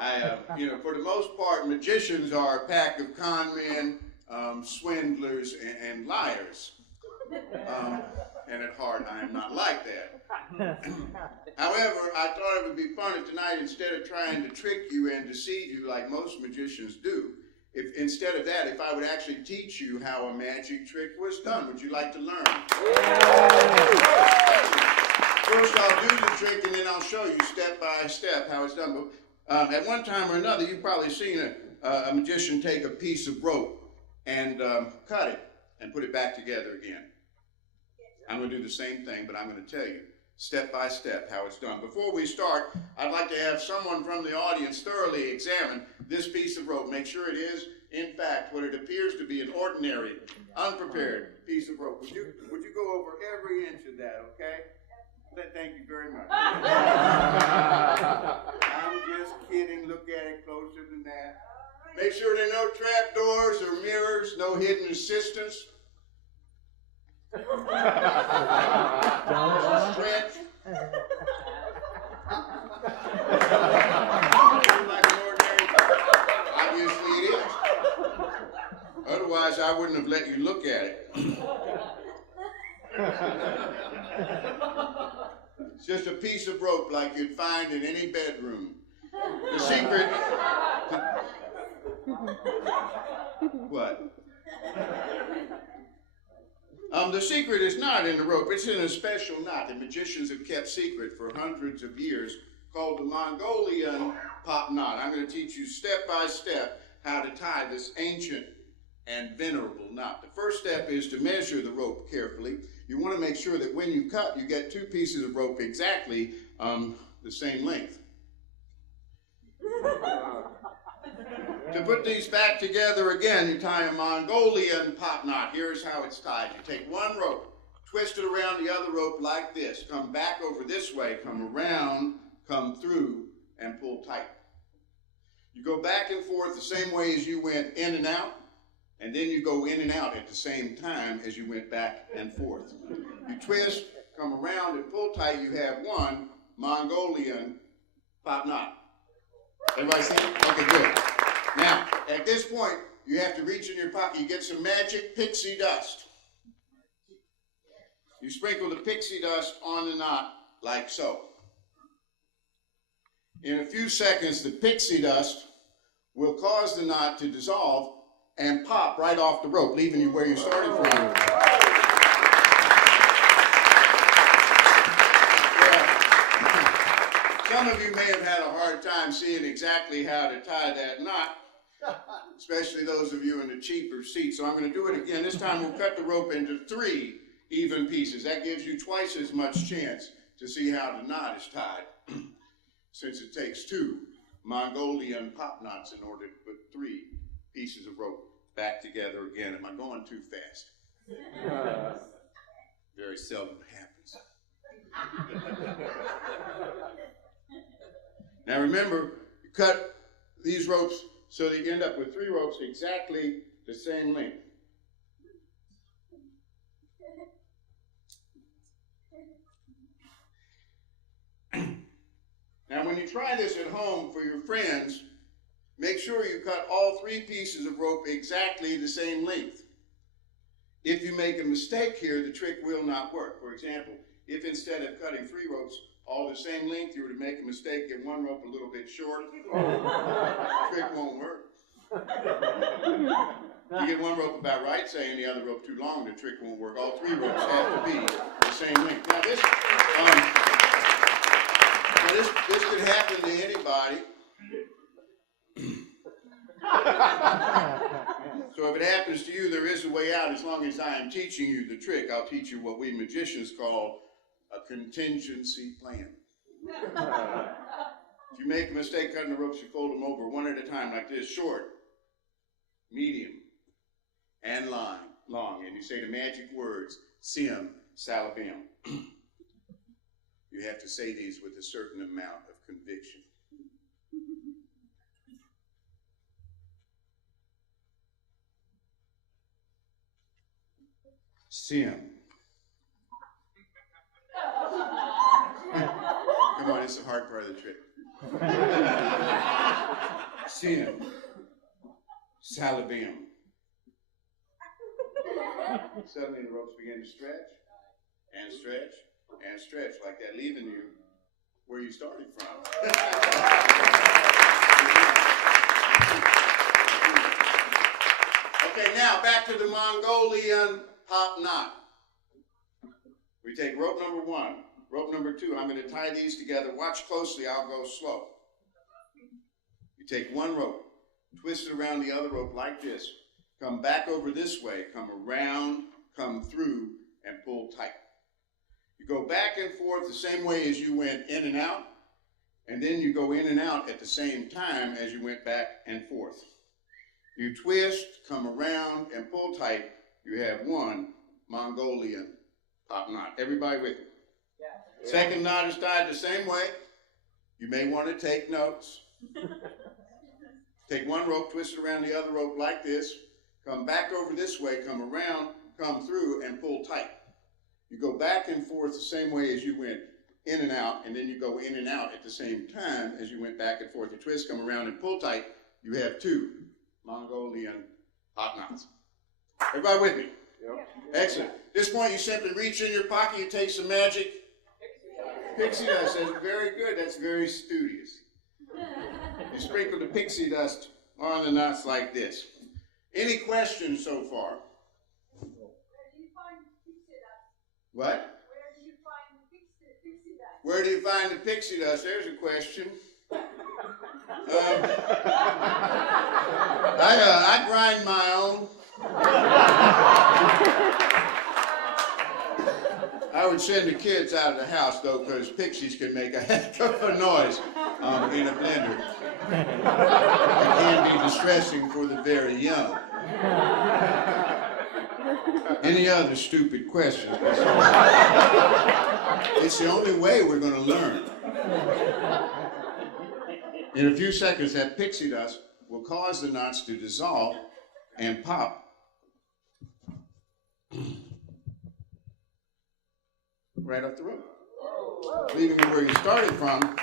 For the most part, magicians are a pack of con men, swindlers, and liars. And at heart, I am not like that. However, I thought it would be fun if tonight, instead of trying to trick you and deceive you like most magicians do, if instead of that, if I would actually teach you how a magic trick was done. Would you like to learn? First, I'll do the trick, and then I'll show you step by step how it's done. But at one time or another, you've probably seen a magician take a piece of rope and cut it and put it back together again. I'm going to do the same thing, but I'm going to tell you step by step how it's done. Before we start, I'd like to have someone from the audience thoroughly examine this piece of rope. Make sure it is, in fact, what it appears to be an ordinary, unprepared piece of rope. Would you go over every inch of that, okay? Thank you very much. I'm just kidding. Look at it closer than that. Make sure there are no trap doors or mirrors, no hidden assistants. Stretch. Like an ordinary. Obviously it is. Otherwise, I wouldn't have let you look at it. It's just a piece of rope like you'd find in any bedroom. The secret. What? The secret is not in the rope. It's in a special knot that magicians have kept secret for hundreds of years called the Mongolian pop knot. I'm going to teach you step by step how to tie this ancient and venerable knot. The first step is to measure the rope carefully. You want to make sure that when you cut, you get two pieces of rope exactly the same length. To put these back together again, you tie a Mongolian pop knot. Here's how it's tied. You take one rope, twist it around the other rope like this. Come back over this way, come around, come through, and pull tight. You go back and forth the same way as you went in and out, and then you go in and out at the same time as you went back and forth. You twist, come around, and pull tight. You have one Mongolian pop knot. Everybody see it? Okay, good. Now, at this point, you have to reach in your pocket. You get some magic pixie dust. You sprinkle the pixie dust on the knot like so. In a few seconds, the pixie dust will cause the knot to dissolve and pop right off the rope, leaving you where you started from. Some of you may have had a hard time seeing exactly how to tie that knot, especially those of you in the cheaper seats. So I'm going to do it again. This time we'll cut the rope into 3 even pieces. That gives you twice as much chance to see how the knot is tied, since it takes 2 Mongolian pop knots in order to put 3 pieces of rope back together again. Am I going too fast? Very seldom happens. Now remember, you cut these ropes so that you end up with 3 ropes exactly the same length. Now when you try this at home for your friends, make sure you cut all 3 pieces of rope exactly the same length. If you make a mistake here, the trick will not work. For example, if instead of cutting 3 ropes all the same length, you were to make a mistake, get one rope a little bit short, the trick won't work. If you get one rope about right, say, and the other rope too long, the trick won't work. All 3 ropes have to be the same length. Now this could happen to anybody. So if it happens to you, there is a way out. As long as I am teaching you the trick, I'll teach you what we magicians call a contingency plan. If you make a mistake cutting the ropes, you fold them over one at a time like this: short, medium, and long. And you say the magic words, sim, salabim. You have to say these with a certain amount of conviction. Sim. Come on, it's the hard part of the trick. Sin. Salivim. Suddenly the ropes begin to stretch and stretch and stretch like that, leaving you where you started from. Okay, now back to the Mongolian pop knot. We take rope number 1, rope number 2. I'm going to tie these together. Watch closely, I'll go slow. You take one rope, twist it around the other rope like this. Come back over this way, come around, come through, and pull tight. You go back and forth the same way as you went in and out, and then you go in and out at the same time as you went back and forth. You twist, come around, and pull tight. You have one Mongolian pop knot. Everybody with me? Yeah. Second knot is tied the same way. You may want to take notes. Take one rope, twist it around the other rope like this. Come back over this way, come around, come through, and pull tight. You go back and forth the same way as you went in and out, and then you go in and out at the same time as you went back and forth. You twist, come around, and pull tight. You have two Mongolian hot knots. Everybody with me? Yep. Excellent. At this point, you simply reach in your pocket, you take some magic pixie dust. That's very good. That's very studious. You sprinkle the pixie dust on the knots like this. Any questions so far? Where do you find the pixie dust? What? Where do you find the pixie dust? Where do you find the pixie dust? There's a question. I grind my own. I would send the kids out of the house, though, because pixies can make a heck of a noise in a blender. It can be distressing for the very young. Any other stupid questions? It's the only way we're going to learn. In a few seconds, that pixie dust will cause the knots to dissolve and pop right up the rope, leaving you where you started from